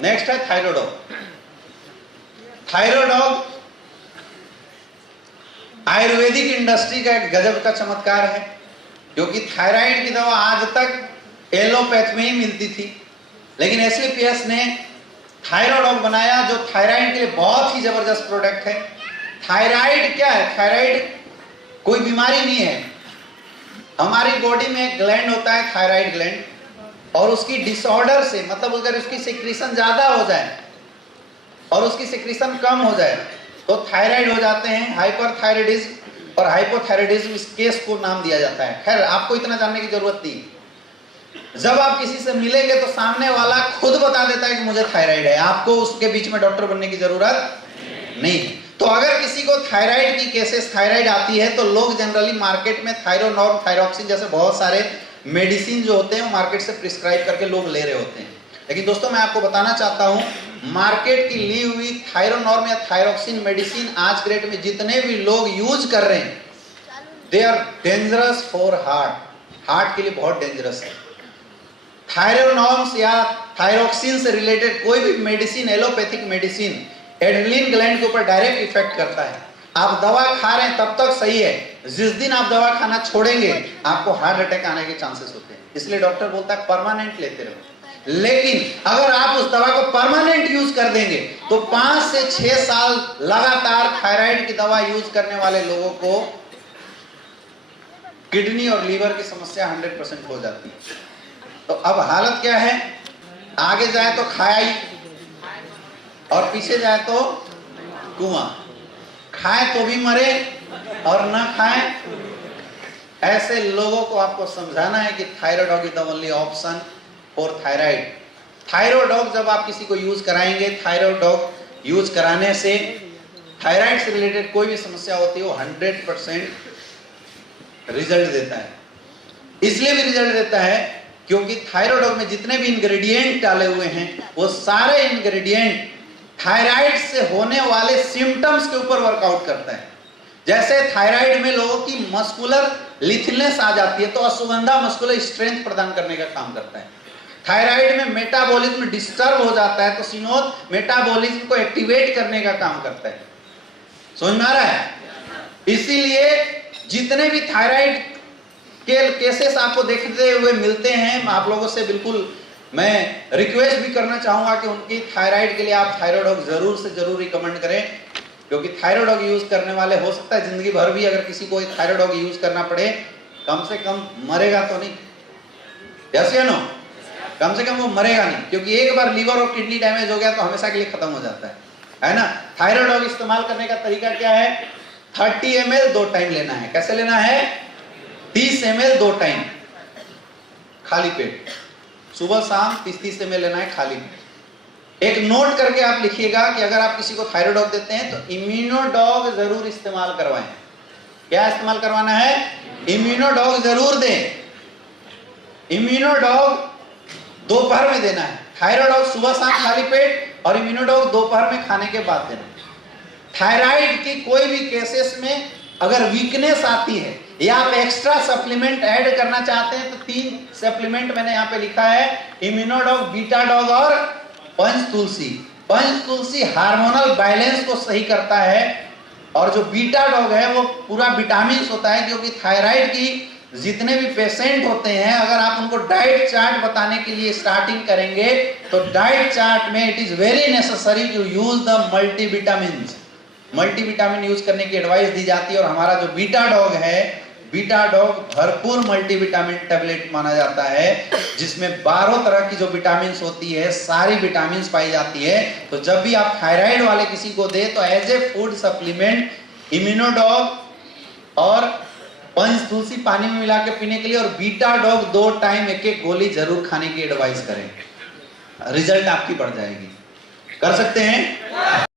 Next है थायरोडॉग। थायरोडॉग Ayurvedic industry का एक गजब का चमत्कार है, क्योंकि थायराइड की दवा आज तक एलोपैथ में ही मिलती थी, लेकिन एससीपीएस ने थायरोडॉग बनाया जो थायराइड के लिए बहुत ही जबरदस्त प्रोडक्ट है। थायराइड क्या है? थायराइड कोई बीमारी नहीं है। हमारी बॉडी में एक ग्लैंड होता है थायराइड ग्लैंड, और उसकी डिसऑर्डर से, मतलब अगर उसकी सिक्रीशन ज्यादा हो जाए और उसकी सिक्रीशन कम हो जाए तो थायराइड हो जाते हैं। हाइपरथायराइडिज्म और हाइपोथायराइडिज्म इस केस को नाम दिया जाता है। खैर आपको इतना जानने की जरूरत नहीं। जब आप किसी से मिलेंगे तो सामने वाला खुद बता देता है कि मुझे थायराइड है, आपको उसके बीच में डॉक्टर बनने की जरूरत नहीं है। तो अगर किसी को थायराइड की केसेस थायराइड आती है तो लोग जनरली मार्केट में थायरोनॉर्म, थायरोक्सिन जैसे बहुत सारे मेडिसिन जो होते हैं वो मार्केट से प्रिस्क्राइब करके लोग ले रहे होते हैं। लेकिन दोस्तों मैं आपको बताना चाहता हूं, मार्केट की ली हुई थायरोनॉर्म या थायरोक्सिन मेडिसिन आज के डेट में जितने भी लोग यूज कर रहे हैं, they are dangerous for heart के लिए बहुत डेंजरस है। थायरोनॉर्म्स या थायरोक्सिन से रिलेटेड कोई भी medicine, allopathic medicine adrenaline gland के ऊपर डायरेक्ट इफेक्ट करता है। आप दवा खा रहे हैं तब तक सही है, जिस दिन आप दवा खाना छोड़ेंगे आपको हार्ट अटैक आने के चांसेस होते हैं। इसलिए डॉक्टर बोलता है परमानेंट लेते रहो। लेकिन अगर आप उस दवा को परमानेंट यूज कर देंगे तो 5 से 6 साल लगातार थायराइड की दवा यूज करने वाले लोगों को किडनी और लीवर की समस्या 100% हो जाती है। तो अब हालत क्या है? आगे जाए तो खाई और पीछे जाए तो कुआं। खाए तो भी मरे और ना खाए। ऐसे लोगों को आपको समझाना है कि Thyrodog is the only option for thyroid. Thyrodog जब आप किसी को यूज कराएंगे, थायरोडॉग यूज कराने से थायराइड से रिलेटेड कोई भी समस्या होती है वो 100% रिजल्ट देता है। इसलिए भी रिजल्ट देता है क्योंकि थायरोडॉग में जितने भी इंग्रेडिएंट डाले हुए हैं वो सारे इंग्रेडिएंट थायराइड से होने वाले सिम्टम्स के ऊपर वर्कआउट करता है। जैसे थायराइड में लोगों की मस्कुलर लिथलनेस आ जाती है तो अश्वगंधा मस्कुलर स्ट्रेंथ प्रदान करने का काम करता है। थायराइड में मेटाबॉलिज्म डिस्टर्ब हो जाता है तो सिनोद मेटाबॉलिज्म को एक्टिवेट करने का काम करता है। समझ में आ रहा है? इसीलिए जितने भी थायराइड के केसेस आपको देखते हुए मिलते हैं, आप लोगों से बिल्कुल मैं रिक्वेस्ट भी करना चाहूंगा कि उनकी थायराइड के लिए आप थायरोडॉग जरूर से जरूर रिकमेंड करें, क्योंकि थायरोडॉग यूज करने वाले हो सकता है जिंदगी भर भी अगर किसी को थायरोडॉग यूज करना पड़े, कम से कम मरेगा तो नहीं। यस या नो? कम से कम वो मरेगा नहीं, क्योंकि एक बार लीवर और किडनी डैमेज हो गया तो हमेशा के लिए खत्म हो जाता है ना। थायरोडॉग इस्तेमाल करने का तरीका क्या है? 30 ml 2 टाइम लेना है। कैसे लेना है? 30 ml 2 टाइम खाली पेट, सुबह शाम 30 ml लेना है खाली पेट। एक नोट करके आप लिखिएगा कि अगर आप किसी को थायरोडॉग देते हैं तो इम्यूनोडॉग जरूर इस्तेमाल करवाएं। क्या इस्तेमाल करवाना है? इम्यूनोडॉग जरूर दें। इम्यूनोडॉग दोपहर में देना है। थायरोडॉग सुबह शाम खाली पेट और इम्यूनोडॉग दोपहर में खाने के बाद देना। थायराइड की कोई भी केसेस में अगर वीकनेस आती है या आप एक्स्ट्रा सप्लीमेंट ऐड करना चाहते हैं तो 3 सप्लीमेंट मैंने यहाँ पे लिखा है, इम्यूनोडॉग, बीटाडॉग और पंच तुलसी। पंच तुलसी हार्मोनल बैलेंस को सही करता है और जो बीटाडॉग है वो पूरा विटामिन होता है, क्योंकि थायराइड की जितने भी पेशेंट होते हैं अगर आप उनको डाइट चार्ट बताने के लिए स्टार्टिंग करेंगे तो डाइट चार्ट में it is very necessary to use the multivitamins. Multivitamin use करने की एडवाइस दी जाती है और हमारा जो बीटाडॉग है, बीटाडॉग भरपूर मल्टीविटामिन टैबलेट माना जाता है, जिसमें 12 तरह की जो विटामिन होती है सारी विटामिन पाई जाती है। तो जब भी आप थायराइड वाले किसी को दे तो as a food supplement Immunodog और पंच तुलसी पानी में मिला के पीने के लिए और बीटाडॉग 2 टाइम एक गोली जरूर खाने की एडवाइस करें। रिजल्ट आपकी बढ़ जाएगी। कर सकते हैं?